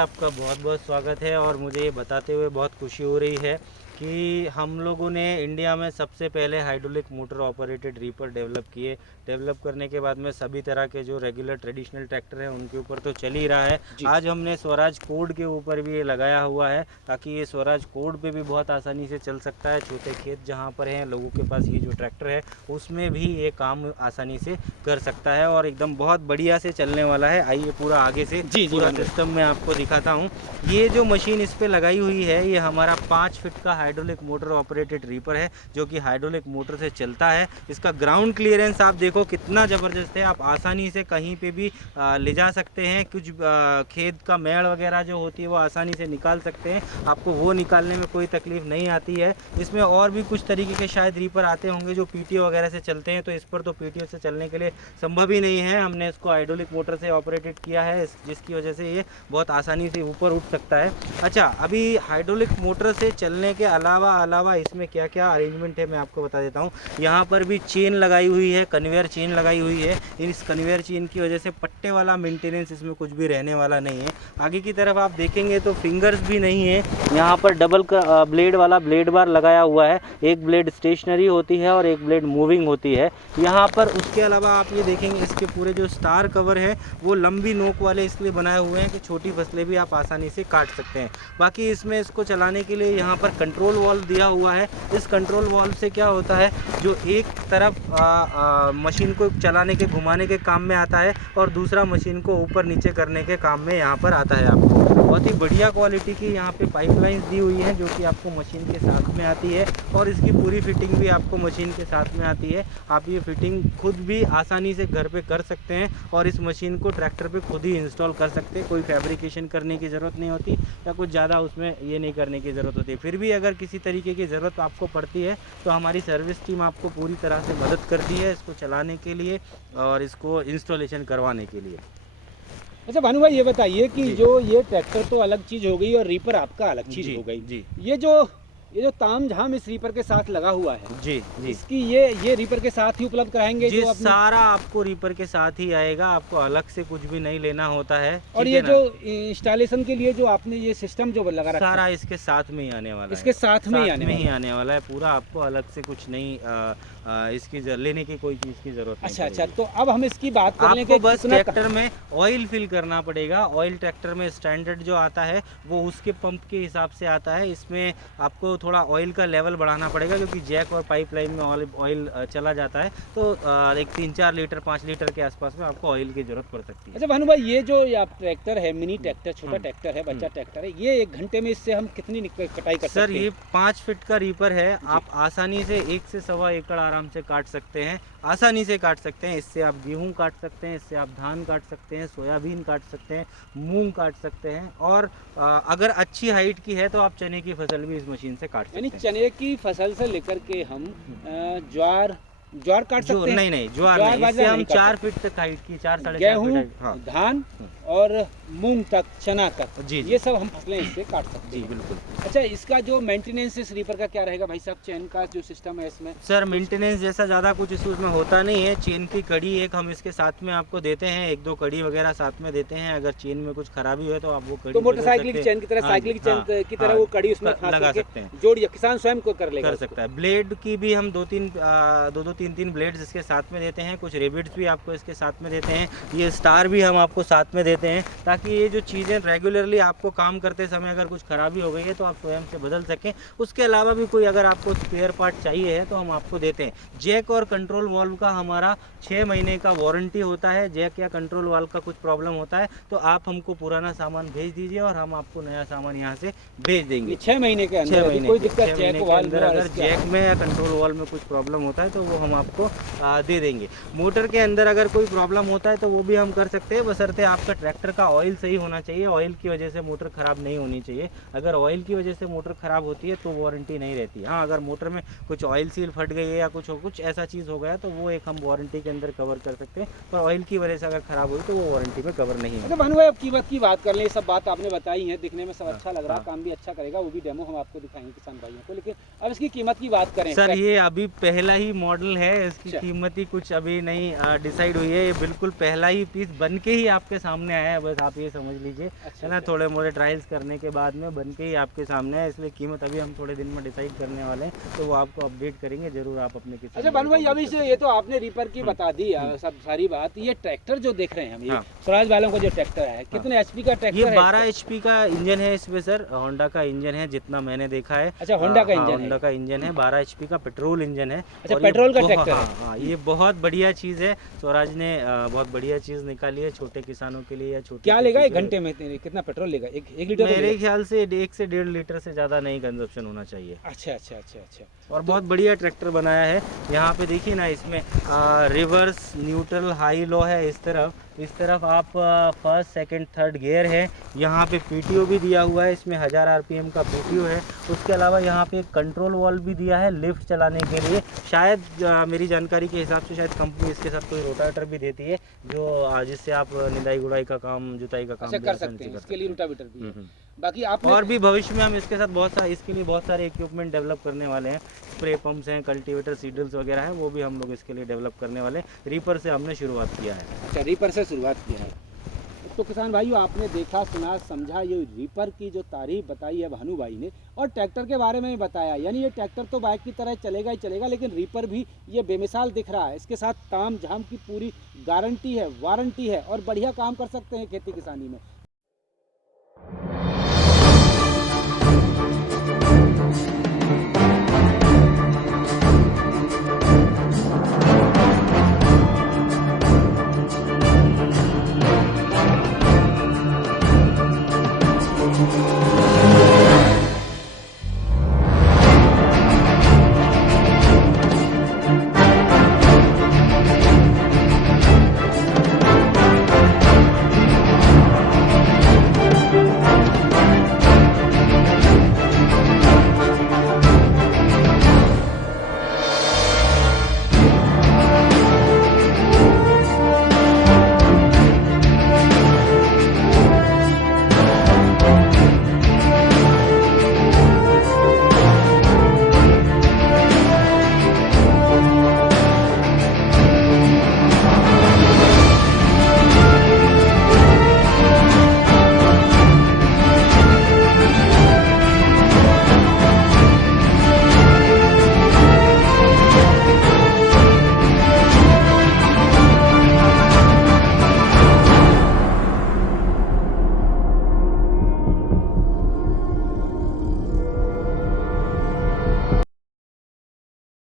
आपका बहुत बहुत स्वागत है। और मुझे ये बताते हुए बहुत खुशी हो रही है कि हम लोगों ने इंडिया में सबसे पहले hydraulic motor operated reaper develop किए। डेवलप करने के बाद में सभी तरह के जो रेगुलर ट्रेडिशनल ट्रैक्टर हैं उनके ऊपर तो चल ही रहा है। आज हमने स्वराज कोड के ऊपर भी ये लगाया हुआ है ताकि ये स्वराज कोड पे भी बहुत आसानी से चल सकता है। छोटे खेत जहाँ पर हैं लोगों के पास, ये जो ट्रैक्टर है उसमें भी ये काम आसानी से कर सकता है और एकदम बहुत बढ़िया से चलने वाला है। आइए पूरा आगे से पूरा सिस्टम मैं आपको दिखाता हूँ। ये जो मशीन इस पर लगाई हुई है ये हमारा 5 फीट का हाइड्रोलिक मोटर ऑपरेटेड रीपर है जो कि हाइड्रोलिक मोटर से चलता है। इसका ग्राउंड क्लियरेंस आप देखो कितना ज़बरदस्त है। आप आसानी से कहीं पे भी ले जा सकते हैं। कुछ खेत का मैड़ वगैरह जो होती है वो आसानी से निकाल सकते हैं, आपको वो निकालने में कोई तकलीफ नहीं आती है। इसमें और भी कुछ तरीके के शायद रीपर आते होंगे जो पीटीओ वगैरह से चलते हैं, तो इस पर तो पीटीओ से चलने के लिए संभव ही नहीं है। हमने इसको हाइड्रोलिक मोटर से ऑपरेटेड किया है जिसकी वजह से ये बहुत आसानी से ऊपर उठ सकता है। अच्छा, अभी हाइड्रोलिक मोटर से चलने के अलावा इसमें क्या क्या अरेंजमेंट है मैं आपको बता देता हूँ। यहाँ पर भी चेन लगाई हुई है, कन्वेयर चेन लगाई हुई है। इस कन्वेयर चेन की वजह से पट्टे वाला मेंटेनेंस इसमें कुछ भी रहने वाला नहीं है। आगे की तरफ आप देखेंगे तो फिंगर्स भी नहीं है। यहाँ पर डबल ब्लेड वाला ब्लेड बार लगाया हुआ है। एक ब्लेड स्टेशनरी होती है और एक ब्लेड मूविंग होती है यहाँ पर। उसके अलावा आप ये देखेंगे इसके पूरे जो स्टार कवर है वो लंबी नोक वाले इसलिए बनाए हुए हैं कि छोटी फसलें भी आप आसानी से काट सकते हैं। बाकी इसमें इसको चलाने के लिए यहाँ पर कंट्रोल वॉल्व दिया हुआ है। इस कंट्रोल वॉल्व से क्या होता है, जो एक तरफ मशीन को चलाने के घुमाने के काम में आता है और दूसरा मशीन को ऊपर नीचे करने के काम में यहाँ पर आता है। आपको बहुत ही बढ़िया क्वालिटी की यहाँ पे पाइपलाइंस दी हुई है जो कि आपको मशीन के साथ में आती है और इसकी पूरी फिटिंग भी आपको मशीन के साथ में आती है। आप ये फिटिंग खुद भी आसानी से घर पे कर सकते हैं और इस मशीन को ट्रैक्टर पे खुद ही इंस्टॉल कर सकते हैं। कोई फैब्रिकेशन करने की ज़रूरत नहीं होती या कुछ ज़्यादा उसमें ये नहीं करने की ज़रूरत होती है। फिर भी अगर किसी तरीके की ज़रूरत आपको पड़ती है तो हमारी सर्विस टीम आपको पूरी तरह से मदद करती है इसको चलाने के लिए और इसको इंस्टॉलेशन करवाने के लिए। अच्छा भानु भाई, ये बताइए कि जो ये ट्रैक्टर तो अलग चीज़ हो गई और रीपर आपका अलग चीज़ हो गई जी। ये जो ताम झाम इस रीपर के साथ लगा हुआ है जी, इसकी ये रीपर के साथ ही उपलब्ध कराएंगे जी, जो सारा आपको रीपर के साथ ही आएगा, आपको अलग से कुछ भी नहीं लेना होता है। और ये जो इंस्टॉलेशन के लिए जो आपने ये सिस्टम जो लगा रखा सारा इसके साथ में ही आने वाला है। इसके साथ में ही आने वाला है पूरा। आपको अलग से कुछ नहीं इसकी लेने की कोई चीज़ की जरूरत नहीं। अच्छा, तो अब हम इसकी बात कर लें कि बस ट्रैक्टर में ऑयल फिल करना पड़ेगा। ऑयल ट्रैक्टर में स्टैंडर्ड जो आता है वो उसके पंप के हिसाब से आता है। इसमें आपको थोड़ा ऑयल का लेवल बढ़ाना पड़ेगा क्योंकि जैक और पाइपलाइन में ऑयल चला जाता है, तो एक 3-4 लीटर 5 लीटर के आसपास में आपको ऑयल की जरूरत पड़ सकती है। अच्छा भानु भाई, ये जो आप ट्रैक्टर है, मिनी ट्रैक्टर, छोटा ट्रैक्टर है, बच्चा ट्रैक्टर है, ये 1 घंटे में इससे हम कितनी कटाई कर सकते हैं? सर ये 5 फीट का रीपर है। आप आसानी से 1 से सवा एकड़ आराम से काट सकते हैं, आसानी से काट सकते हैं। इससे आप गेहूं काट सकते हैं, इससे आप धान काट सकते हैं, सोयाबीन काट सकते हैं, मूंग काट सकते हैं और अगर अच्छी हाइट की है तो आप चने की फसल भी इस मशीन से काट सकते हैं। चने की फसल से लेकर के हम ज्वार काट सकते हैं? नहीं, ज्वार नहीं। इससे हम 4 फीट तक हाइट की, 4-4.5 गेहूं, फीट, धान और मूंग तक, चना तक, जी, ये सब हम फसलें इससे काट सकते हैं। जी बिल्कुल। अच्छा, इसका जो मेंटेनेंस इस रीपर का क्या रहेगा भाई साहब? चेन का जो सिस्टम है इसमें सर मेंटेनेंस जैसा ज़्यादा कुछ इसमें होता नहीं है। चेन की कड़ी एक हम इसके साथ में आपको देते हैं, 1-2 कड़ी वगैरह साथ में देते हैं। अगर चेन में कुछ खराबी हो तो आप वो कड़ी तो मोटरसाइकिल की चेन की तरह, साइकिल की चेन की तरह वो कड़ी उसमें लगा सकते हैं, जोड़िए, किसान स्वयं को कर सकता है। ब्लेड की भी हम 2-3 ब्लेड्स इसके साथ में देते हैं। कुछ रिबिट्स भी आपको इसके साथ में देते हैं। ये स्टार भी हम आपको साथ में देते हैं ताकि ये जो चीज़ें रेगुलरली आपको काम करते समय अगर कुछ खराबी हो गई है तो आप स्वयं से बदल सकें। उसके अलावा भी कोई अगर आपको स्पेयर पार्ट चाहिए है तो हम आपको देते हैं। जैक और कंट्रोल वाल्व का हमारा 6 महीने का वारंटी होता है। जैक या कंट्रोल वाल्व का कुछ प्रॉब्लम होता है तो आप हमको पुराना सामान भेज दीजिए और हम आपको नया सामान यहाँ से भेज देंगे। 6 महीने के अंदर कोई दिक्कत अगर जैक में या कंट्रोल वाल्व में कुछ प्रॉब्लम होता है तो वो हम आपको दे देंगे। मोटर के अंदर अगर कोई प्रॉब्लम होता है तो वो भी हम कर सकते हैं, बशर्ते आपका ट्रैक्टर का ऑयल सही होना चाहिए। ऑयल की वजह से मोटर ख़राब नहीं होनी चाहिए। अगर ऑयल की वजह से मोटर ख़राब होती है तो वारंटी नहीं रहती। हाँ, अगर मोटर में कुछ ऑयल सील फट गई है या कुछ ऐसा चीज़ हो गया तो वो एक हम वारंटी के अंदर कवर कर सकते हैं, पर ऑयल की वजह से अगर ख़राब हुई तो वो वारंटी में कवर नहीं है। अच्छा भानु भाई, अब कीमत की बात कर लें। सब बात आपने बताई है, दिखने में सब अच्छा लग रहा है, काम भी अच्छा करेगा, वो भी डेमो हम आपको दिखाएंगे किसान भाइयों को। लेकिन अब इसकी कीमत की बात करें सर, ये अभी पहला ही मॉडल है, इसकी कीमत ही कुछ अभी नहीं डिसाइड हुई है। ये बिल्कुल पहला ही पीस बन के ही आपके सामने आया है, बस आप ये समझ लीजिए, अच्छा, है ना। अच्छा। थोड़े मोड़े ट्रायल्स करने के बाद में बन के ही आपके सामने है, इसलिए कीमत अभी हम थोड़े दिन में डिसाइड करने वाले हैं, तो वो आपको अपडेट करेंगे ज़रूर, आप अपने किसान अच्छा भाई भानु को भाई, अभी update कर से सकते ये तो आपने रीपर की हम्म, बता दी हम्म। सब सारी बात। ये ट्रैक्टर जो देख रहे हैं हम, ये हाँ। स्वराज वालों का जो ट्रैक्टर है, कितने एचपी का ये ट्रैक्टर है 12 इसका? एचपी का इंजन है इसमें सर, होंडा का इंजन है जितना मैंने देखा है। अच्छा, होंडा का हाँ, इंजन है होंडा ये। का इंजन है, 12 एचपी का पेट्रोल इंजन है। अच्छा, और ये पेट्रोल का बहुत, ट्रैक्टर हाँ है। हाँ, ये बहुत बढ़िया चीज़ है। स्वराज ने बहुत बढ़िया चीज़ निकाली है छोटे किसानों के लिए या छोटे क्या लेगा खेती एक के घंटे में? कितना पेट्रोल लेगा? एक लीटर तो मेरे लेगा। ख्याल से 1 से 1.5 लीटर से ज़्यादा नहीं कंजप्शन होना चाहिए। अच्छा अच्छा अच्छा अच्छा। और तो बहुत बढ़िया ट्रैक्टर बनाया है। यहाँ पे देखिए ना, इसमें रिवर्स, न्यूट्रल, हाई लो है। इस तरफ आप फर्स्ट सेकंड थर्ड गियर है। यहाँ पे पीटीओ भी दिया हुआ है, इसमें 1000 आरपीएम का पीटीओ है। उसके अलावा यहाँ पे कंट्रोल वॉल्व भी दिया है लिफ्ट चलाने के लिए। शायद मेरी जानकारी के हिसाब से शायद कंपनी इसके साथ कोई रोटावेटर भी देती है, जो जिससे आप निदाई गुड़ाई का काम, जुताई का काम अच्छा भी कर आसानी सकते से हैं, कर इसके सकते लिए हैं। रोटावेटर भी है। हम्म। बाकी आपने और भी भविष्य में हम इसके साथ इसके लिए बहुत सारे इक्विपमेंट डेवलप करने वाले हैं। स्प्रे पंप्स हैं, कल्टीवेटर, सीडल्स वगैरह हैं, वो भी हम लोग इसके लिए डेवलप करने वाले हैं। रीपर से हमने शुरुआत किया है। अच्छा, रीपर से शुरुआत किया है। तो किसान भाइयों, आपने देखा, सुना, समझा, ये रीपर की जो तारीफ बताई है भानु भाई ने, और ट्रैक्टर के बारे में भी बताया। यानी ये ट्रैक्टर तो बाइक की तरह चलेगा ही चलेगा, लेकिन रीपर भी ये बेमिसाल दिख रहा है। इसके साथ ताम झाम की पूरी गारंटी है, वारंटी है, और बढ़िया काम कर सकते हैं खेती किसानी में।